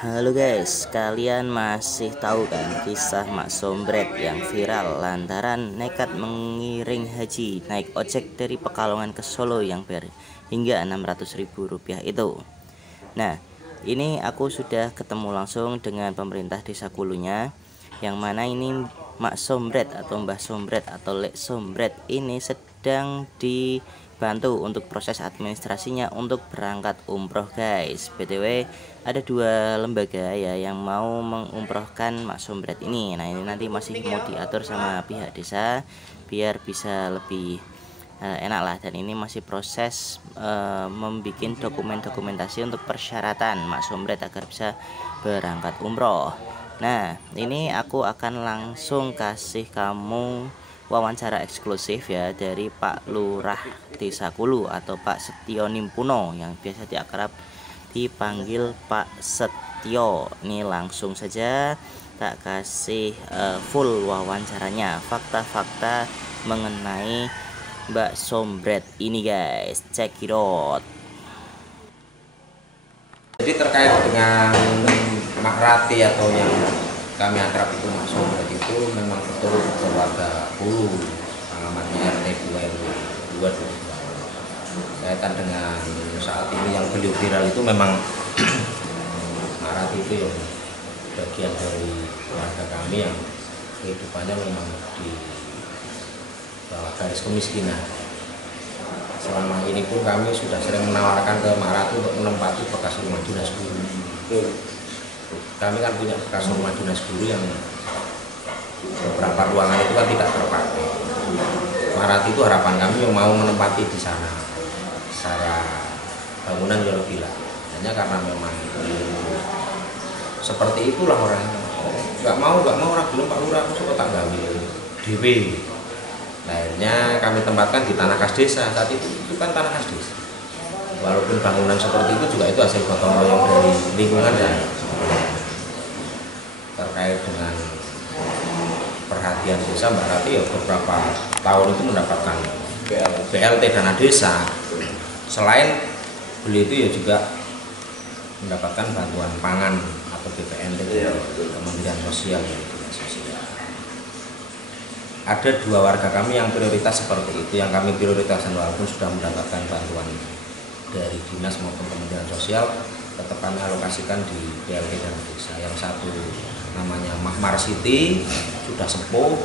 Halo guys, kalian masih tahu kan kisah Mak Sombret yang viral lantaran nekat mengiring haji naik ojek dari Pekalongan ke Solo yang hingga Rp600.000 itu. Nah, ini aku sudah ketemu langsung dengan pemerintah desa Kulunya, yang mana ini Mak Sombret atau Mbah Sombret atau Lek Sombret ini sedang dibantu untuk proses administrasinya untuk berangkat umroh guys. BTW ada dua lembaga ya yang mau mengumrohkan Mak Sombret ini. Nah, ini nanti masih mau diatur sama pihak desa biar bisa lebih enak lah, dan ini masih proses membuat dokumentasi untuk persyaratan Mak Sombret agar bisa berangkat umroh. Nah, ini aku akan langsung kasih kamu wawancara eksklusif ya dari Pak Lurah Desa Kulu atau Pak Setio Nimpuno yang biasa diakrab dipanggil Pak Setio. Ini langsung saja tak kasih full wawancaranya, fakta-fakta mengenai Mbak Sombret ini guys, check it out. Jadi terkait dengan Mak Rati atau yang kami akrab itu Mak Sombret itu memang betul keluarga Kulu, alamatnya RT 2 kaitan dengan saat ini yang beliau viral itu memang Mak Rati itu yang bagian dari keluarga kami yang kehidupannya memang di bawah garis kemiskinan. Selama ini pun kami sudah sering menawarkan ke Mak Rati untuk menempati bekas rumah dinas guru. Kami kan punya bekas rumah dinas guru yang beberapa ruangan itu kan tidak terpakai. Mak Rati itu harapan kami yang mau menempati di sana secara bangunan yang lebih lah. Hanya karena memang seperti itulah orangnya. Nggak mau orang belum Pak Lurah aku suka tak gawe dewe. Akhirnya kami tempatkan di tanah kas desa. Saat itu kan tanah kas desa. Walaupun bangunan seperti itu juga itu hasil gotong royong dari lingkungan dan terkait dengan perhatian desa Mbak Rati ya beberapa tahun itu mendapatkan BLT dana desa. Selain beliau itu ya juga mendapatkan bantuan pangan atau BPNT dari Kementerian Sosial. Ada dua warga kami yang prioritas seperti itu, yang kami prioritaskan walaupun sudah mendapatkan bantuan dari dinas maupun Kementerian Sosial, tetap kami alokasikan di BLT dan desa. Yang satu namanya Mahmar Siti, sudah sepuh,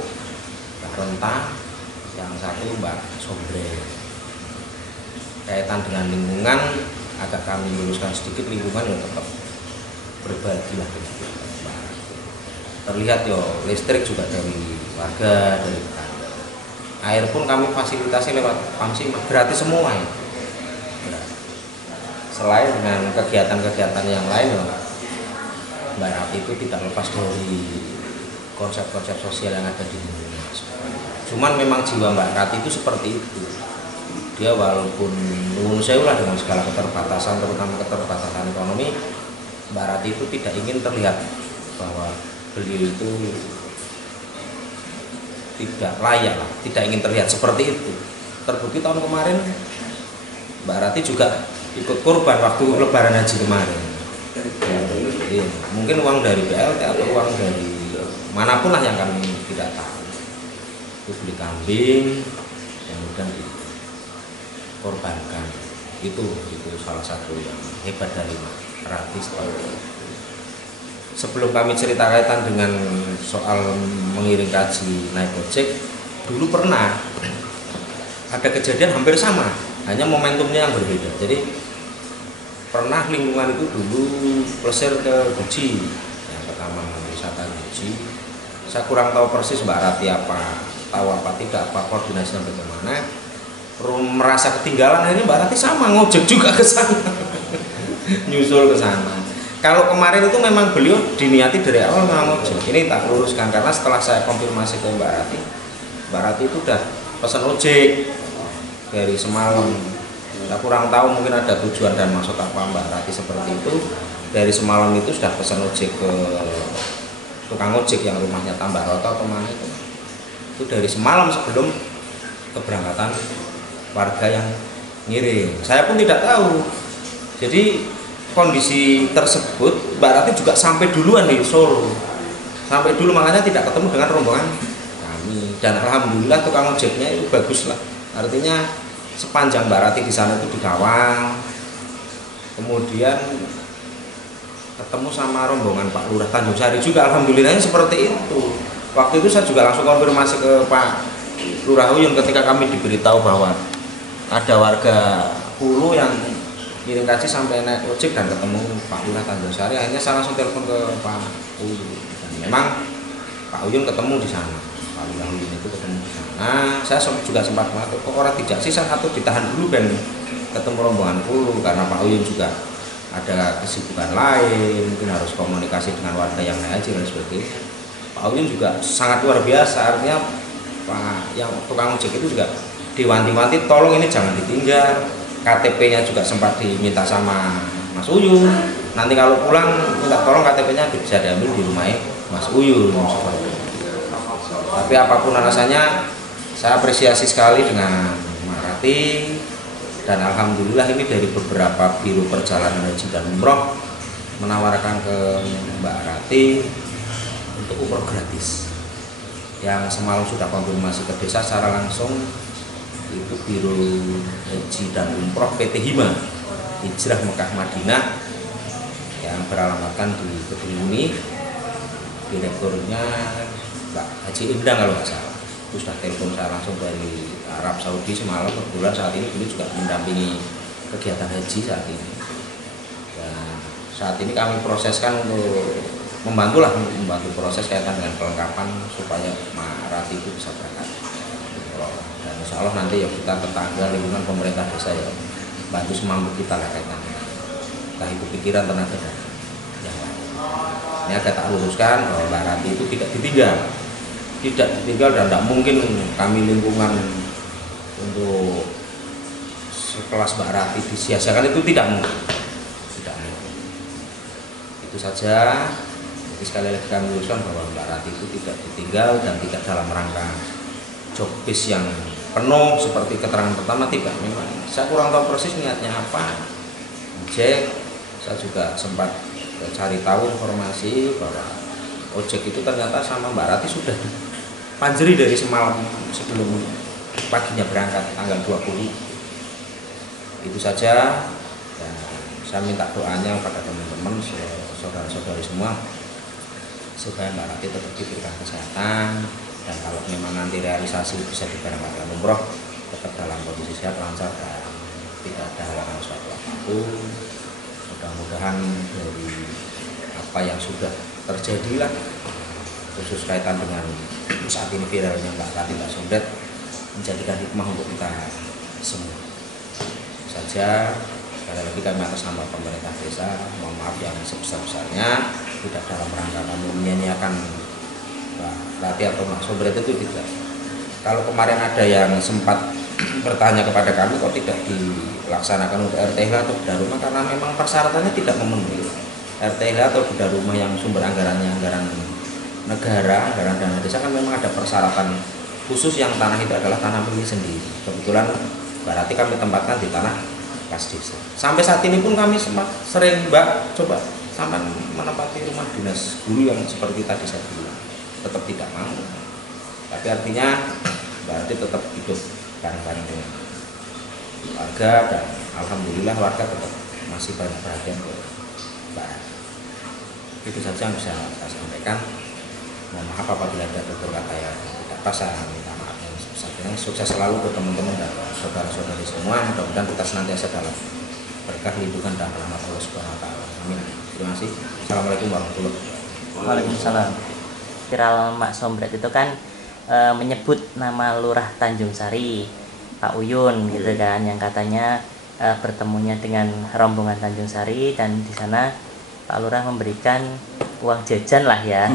sudah renta. Yang satu Mbak Sombret. Kaitan dengan lingkungan, agak kami luruskan sedikit, lingkungan yang tetap berbagi lah. Terlihat yo listrik juga dari warga, dari tetangga. Air pun kami fasilitasi lewat Pamsi gratis semua ya. Selain dengan kegiatan-kegiatan yang lain, Mbak Rati itu tidak lepas dari konsep-konsep sosial yang ada di lingkungan. Cuman memang jiwa Mbak Rati itu seperti itu. Dia walaupun nuwun sewu lah dengan segala keterbatasan, terutama keterbatasan ekonomi, Mbak Rati itu tidak ingin terlihat bahwa beliau itu tidak layak lah, tidak ingin terlihat seperti itu. Terbukti tahun kemarin Mbak Rati juga ikut korban waktu lebaran haji kemarin. Jadi, mungkin uang dari BLT atau uang dari manapun lah yang kami tidak tahu. Itu beli kambing, kemudian dikorbankan. Itu salah satu yang hebat dari Mak Rati. Sebelum kami cerita kaitan dengan soal mengiring haji naik ojek, dulu pernah ada kejadian hampir sama, hanya momentumnya yang berbeda. Jadi pernah lingkungan itu dulu plesir ke Guji, yang pertama wisata Guji. Saya kurang tahu persis Mbak Rati tahu apa tidak, apa koordinasinya bagaimana. Merasa ketinggalan, akhirnya Mbak Rati sama ngojek juga ke sana, nyusul ke sana. Kalau kemarin itu memang beliau diniati dari awal memang ojek. Ini tak luruskan karena setelah saya konfirmasi ke Mbak Rati itu udah pesan ojek dari semalam. Saya kurang tahu mungkin ada tujuan dan maksud apa Mbak Rati seperti itu. Dari semalam itu sudah pesan ojek ke tukang ojek yang rumahnya Tambak Roto atau mana itu. Itu dari semalam sebelum keberangkatan warga yang ngiring. Saya pun tidak tahu. Jadi kondisi tersebut Mbak Rati juga sampai duluan di Solo, sampai dulu, makanya tidak ketemu dengan rombongan kami. Dan alhamdulillah tukang ojeknya itu bagus lah, artinya sepanjang Mbak Rati di sana itu dikawal, kemudian ketemu sama rombongan Pak Lurah Tanjung Sari juga, alhamdulillahnya seperti itu. Waktu itu saya juga langsung konfirmasi ke Pak Lurah Uyun ketika kami diberitahu bahwa ada warga Hulu yang kirim kaji sampai naik ojek dan ketemu Pak Lurah Tanjung Sari. Akhirnya saya langsung telepon ke Pak Uyun, dan memang Pak Uyun ketemu di sana. Pak Lurah Uyun itu ketemu di sana. Saya juga sempat mengatakan, kok orang tidak sih, saya atau ditahan dulu ben ketemu rombongan Hulu, karena Pak Uyun juga ada kesibukan lain, mungkin harus komunikasi dengan warga yang naik haji dan sebagainya. Pak Uyun juga sangat luar biasa, artinya Pak yang tukang ojek itu juga diwanti-wanti, tolong ini jangan ditinggal. KTP-nya juga sempat diminta sama Mas Uyun, nanti kalau pulang minta tolong KTP-nya bisa diambil di rumah Mas Uyun. Tapi apapun alasannya, saya apresiasi sekali dengan Mbak Rati, dan alhamdulillah ini dari beberapa biro perjalanan haji dan umroh menawarkan ke Mbak Rati untuk umroh gratis. Yang semalam sudah konfirmasi ke desa secara langsung, itu Biro Haji dan Umroh PT Hima Hijrah Mekah Madinah yang beralamatkan di Kediri. Direkturnya Mbak Haji Indang kalau nggak salah. Itu sudah telepon saya langsung dari Arab Saudi semalam, kebetulan saat ini beliau juga mendampingi kegiatan haji saat ini. Dan saat ini kami proseskan untuk membantu proses kaitan dengan kelengkapan supaya Mbak Rati itu bisa berangkat. Dan insya Allah nanti ya kita tetangga lingkungan pemerintah desa ya bantu semampu kita lah kaitan, entah itu pikiran, tenaga dan yang lain. Ini agak tak luruskan bahwa Mbak Rati itu tidak ditinggal dan tidak mungkin kami lingkungan untuk sekelas Mbak Rati disia-siakan, itu tidak mungkin. Itu saja. Jadi sekali lagi kami luruskan bahwa Mbak Rati itu tidak ditinggal dan tidak dalam rangka jobbis yang penuh seperti keterangan pertama, tidak. Memang saya kurang tahu persis niatnya apa. Ojek, saya juga sempat cari tahu informasi bahwa ojek itu ternyata sama Mbak Rati sudah dipanjeri dari semalam sebelum paginya berangkat tanggal 20. Itu saja. Dan saya minta doanya kepada teman-teman, saudara-saudari semua, supaya Mbak Rati tetap diberikan kesehatan, dan kalau memang nanti realisasi bisa diberangkatkan umroh tetap dalam kondisi sehat, lancar, dan tidak ada halangan suatu apapun. Mudah-mudahan dari apa yang sudah terjadi lah, khusus kaitan dengan saat ini viralnya Mbak Rati Mbak Sombret, menjadikan hikmah untuk kita semua. Itu saja. Sekali lagi kami atas nama pemerintah desa mohon maaf yang sebesar-besarnya, tidak dalam rangka kami menyanyiakan Mbak Rati atau Mbak Sombret, itu tidak. Kalau kemarin ada yang sempat bertanya kepada kami kok tidak dilaksanakan untuk RTH atau bedah rumah, karena memang persyaratannya tidak memenuhi. RTH atau bedah rumah yang sumber anggarannya anggaran negara, anggaran dana desa, kan memang ada persyaratan khusus yang tanah itu adalah tanah milik sendiri. Kebetulan Mbak Rati kami tempatkan di tanah kas desa. Sampai saat ini pun kami sering Mbak coba sampai menempati rumah dinas guru yang seperti tadi saya bilang, tetap tidak mau. Tapi artinya Mbak Rati tetap hidup bareng-bareng dengan warga, dan alhamdulillah warga tetap masih banyak perhatian ke Mbak Rati. Itu saja yang bisa saya sampaikan. Mohon maaf apabila ada tutur kata yang tidak pas, saya minta maaf yang sebesar-besarnya. Sukses selalu ke teman-teman dan saudara-saudari semua. Mudah-mudahan kita senantiasa dalam berkah, lindungan dan rahmat Allah Subhanahu wa taala. Amin. Terima kasih. Assalamualaikum warahmatullahi wabarakatuh. Waalaikumsalam. Viral Mak Sombret itu kan menyebut nama Lurah Tanjung Sari, Pak Uyun gitu kan, yang katanya bertemunya dengan rombongan Tanjung Sari, dan di sana Pak Lurah memberikan uang jajan lah ya,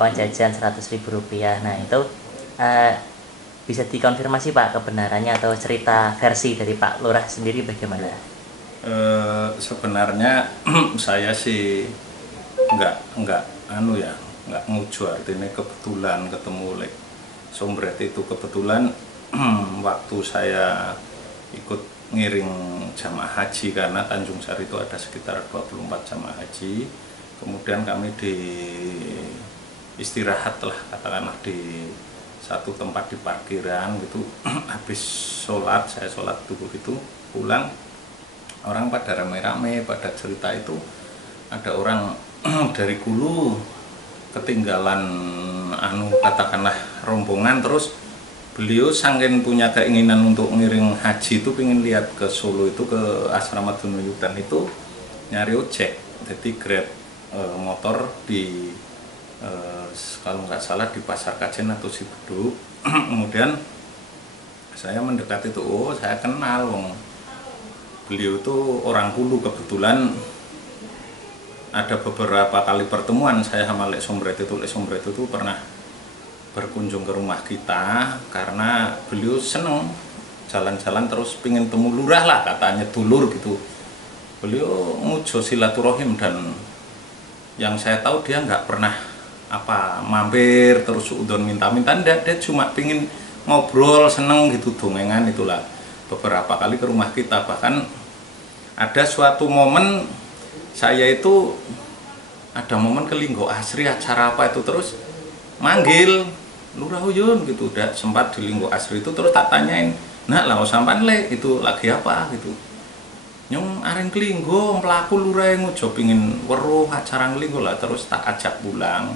uang jajan Rp100.000. Nah itu bisa dikonfirmasi Pak kebenarannya atau cerita versi dari Pak Lurah sendiri bagaimana? Sebenarnya saya sih nggak nguju, artinya kebetulan ketemu Sombret itu kebetulan waktu saya ikut ngiring jamaah haji, karena Tanjung Sari itu ada sekitar 24 jamaah haji. Kemudian kami di istirahat lah, katakanlah di satu tempat di parkiran gitu. Habis sholat, saya sholat dulu gitu, pulang, orang pada rame-rame pada cerita itu ada orang dari Kulu ketinggalan katakanlah rombongan, terus beliau saking punya keinginan untuk ngiring haji itu, pengen lihat ke Solo itu, ke asrama Dunuyudan itu, nyari ojek, jadi Grab motor di kalau nggak salah di Pasar Kajen atau Cibeduk. Kemudian saya mendekat itu, oh saya kenal wong, beliau itu orang Kulu. Kebetulan ada beberapa kali pertemuan saya sama Lek Sombret itu. Lek Sombret itu pernah berkunjung ke rumah kita karena beliau seneng jalan-jalan, terus pingin temu lurah lah, katanya dulur gitu. Beliau ngujo silaturahim, dan yang saya tahu dia nggak pernah mampir terus udon minta-minta, dia cuma pingin ngobrol, seneng gitu, dongengan itulah. Beberapa kali ke rumah kita, bahkan ada suatu momen saya itu ada momen ke Linggo Asri, acara apa itu, terus manggil Lurah Uyun gitu. Udah sempat di Linggo Asri itu, terus tak tanyain, nah lah sampan le itu lagi apa gitu. Nyong areng Linggo melaku lurah yang ngujo pingin weruh acara Linggo lah, terus tak ajak pulang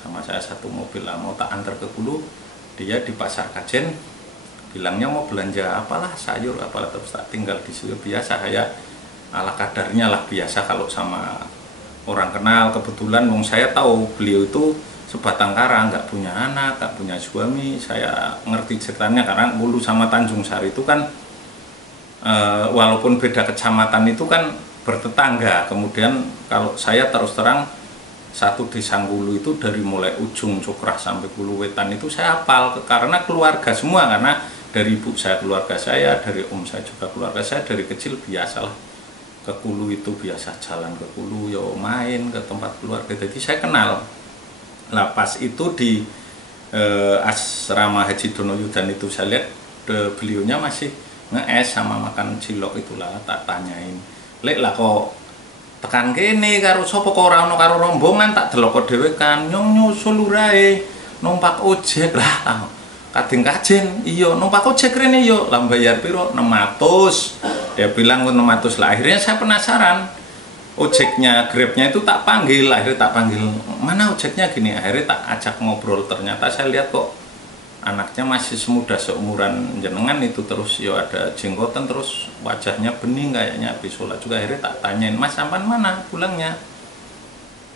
sama saya satu mobil lah, mau tak antar ke Kulu. Dia di Pasar Kajen bilangnya mau belanja apalah, sayur apalah, terus tak tinggal di situ. Biasa kayak ala kadarnya lah, biasa kalau sama orang kenal. Kebetulan saya tahu beliau itu sebatang kara, nggak punya anak, nggak punya suami. Saya ngerti ceritanya karena Kulu sama Tanjung Sari itu kan walaupun beda kecamatan itu kan bertetangga. Kemudian kalau saya terus terang, satu desa Kulu itu dari mulai ujung Cukrah sampai Kulu Wetan itu saya hafal, karena keluarga semua, karena dari ibu saya keluarga saya, dari om saya juga keluarga saya. Dari kecil biasalah ke Kulu itu, biasa jalan ke Kulu, yo main ke tempat keluarga, jadi saya kenal. Lah pas itu di asrama Haji Dunuyudan itu saya lihat beliaunya masih nge-es sama makan cilok itulah. Tak tanyain, lek lah kok tekan kene karo sapa, kok ora ono karo rombongan, tak delok kok dhewe kan. Nyong nyusul lurae numpak ojek lah. Kadang Kajen, iya numpak ojek rene yo, lah bayar piro? 600. Dia bilang 600 lah. Akhirnya saya penasaran, ojeknya, Grabnya itu tak panggil. Akhirnya tak panggil, mana ojeknya gini. Akhirnya tak ajak ngobrol. Ternyata saya lihat kok anaknya masih semuda seumuran jenengan itu, terus yo ada jenggotan, terus wajahnya bening kayaknya habis sholat juga. Akhirnya tak tanyain, Mas sampan mana pulangnya?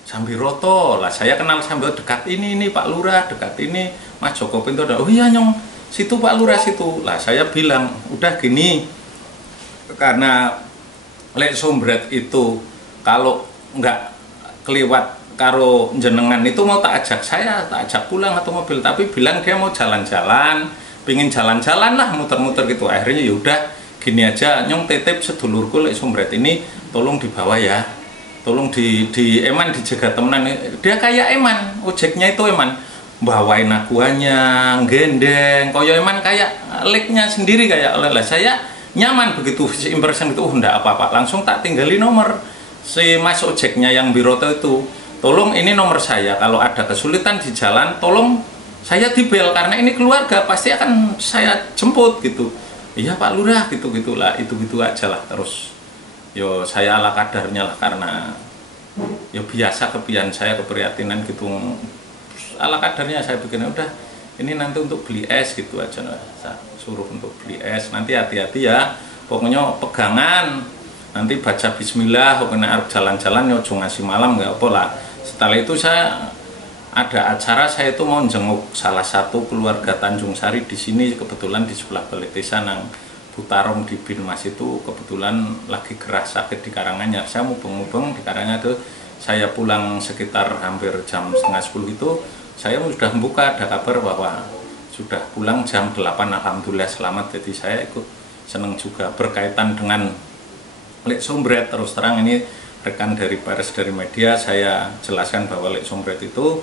Sambiroto lah. Saya kenal Sambiroto, dekat ini Pak Lurah, dekat ini Mas Joko Pinto. Oh iya Nyong, situ Pak Lurah situ lah. Saya bilang udah gini, karena Lek Sombret itu kalau nggak keliwat karo jenengan itu mau tak ajak, saya tak ajak pulang atau mobil, tapi bilang dia mau jalan-jalan, pingin jalan-jalan lah, muter-muter gitu. Akhirnya yaudah gini aja, Nyong titip sedulurku Lek Sombret ini, tolong dibawa ya, tolong di eman dijaga temenan. Dia kayak eman, ojeknya itu eman, bawain akuannya, gendeng, koyo eman kayak leknya sendiri kayak oleh saya nyaman begitu, impression itu enggak apa-apa. Langsung tak tinggali nomor si Mas ojeknya yang Biroto itu, tolong ini nomor saya, kalau ada kesulitan di jalan tolong saya dibel, karena ini keluarga pasti akan saya jemput gitu. Iya Pak Lurah gitu-gitulah, itu-gitu aja lah. Terus yo saya ala kadarnya lah, karena yo biasa kepian saya, keprihatinan gitu, ala kadarnya saya bikin udah ini nanti untuk beli es gitu aja lah. Saya suruh untuk beli es, nanti hati-hati ya, pokoknya pegangan, nanti baca bismillah, pokoknya harus jalan-jalan yo ngasih malam nggak apa lah. Setelah itu saya ada acara, saya itu mau jenguk salah satu keluarga Tanjung Sari di sini, kebetulan di sebelah balik desa nang Butarong di Binmas itu, kebetulan lagi gerah sakit di Karanganyar. Saya mubeng-mubeng di Karanganyar itu, saya pulang sekitar hampir jam setengah 10 itu, saya sudah membuka ada kabar bahwa sudah pulang jam 8, alhamdulillah selamat. Jadi saya ikut senang juga berkaitan dengan Lek Sombret. Terus terang ini rekan dari pers, dari media, saya jelaskan bahwa Lek Sombret itu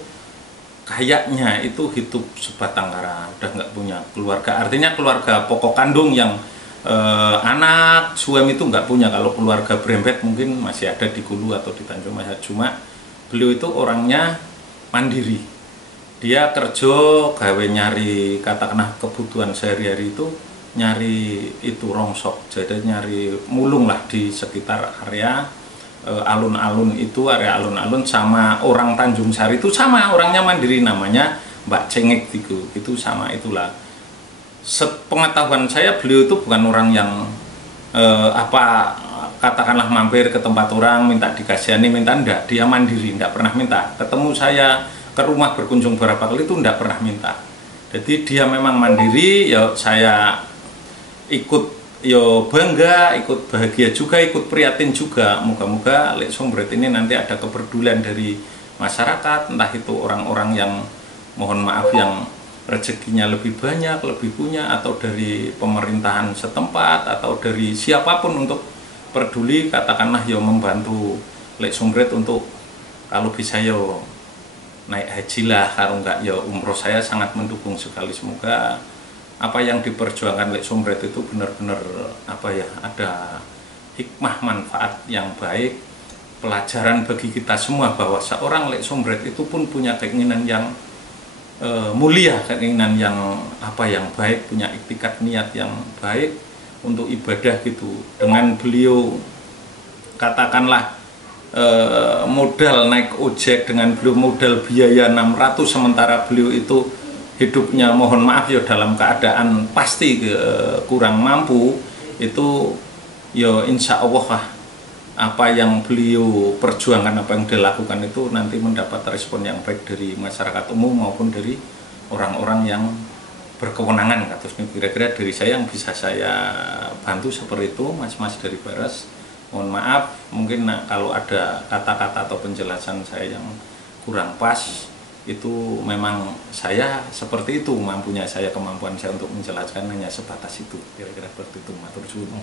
kayaknya itu hidup sebatang kara, udah nggak punya keluarga, artinya keluarga pokok kandung yang anak suami itu nggak punya. Kalau keluarga Brempet mungkin masih ada di Kulu atau di Tanjung Mas. Cuma beliau itu orangnya mandiri. Dia kerja gawe nyari katakanlah kebutuhan sehari-hari itu, nyari itu rongsok, jadi nyari mulung lah di sekitar area alun-alun itu, area alun-alun. Sama orang Tanjung Sari itu sama, orangnya mandiri, namanya Mbak Cengek itu sama itulah. Sepengetahuan saya beliau itu bukan orang yang katakanlah mampir ke tempat orang minta dikasihani, minta, enggak. Dia mandiri, enggak pernah minta. Ketemu saya ke rumah berkunjung beberapa kali itu enggak pernah minta. Jadi dia memang mandiri, ya saya ikut yo bangga, ikut bahagia juga, ikut prihatin juga. Moga-moga Lek Sombret ini nanti ada kepedulian dari masyarakat, entah itu orang-orang yang mohon maaf yang rezekinya lebih banyak, lebih punya, atau dari pemerintahan setempat, atau dari siapapun untuk peduli, katakanlah yo membantu Lek Sombret untuk kalau bisa yo naik haji lah, kalau enggak yo umroh. Saya sangat mendukung sekali. Semoga apa yang diperjuangkan Lek Sombret itu benar-benar ada hikmah manfaat yang baik, pelajaran bagi kita semua bahwa seorang Lek Sombret itu pun punya keinginan yang mulia, keinginan yang yang baik, punya iktikat niat yang baik untuk ibadah gitu. Dengan beliau katakanlah modal naik ojek, dengan beliau modal biaya 600, sementara beliau itu hidupnya mohon maaf ya dalam keadaan pasti kurang mampu, itu ya insya Allah lah, apa yang beliau perjuangkan, apa yang dilakukan itu nanti mendapat respon yang baik dari masyarakat umum maupun dari orang-orang yang berkewenangan. Kira-kira dari saya yang bisa saya bantu seperti itu, mas-mas dari Baras. Mohon maaf mungkin kalau ada kata-kata atau penjelasan saya yang kurang pas, itu memang saya seperti itu, kemampuan saya untuk menjelaskan hanya sebatas itu. Kira-kira seperti itu, matur suwun.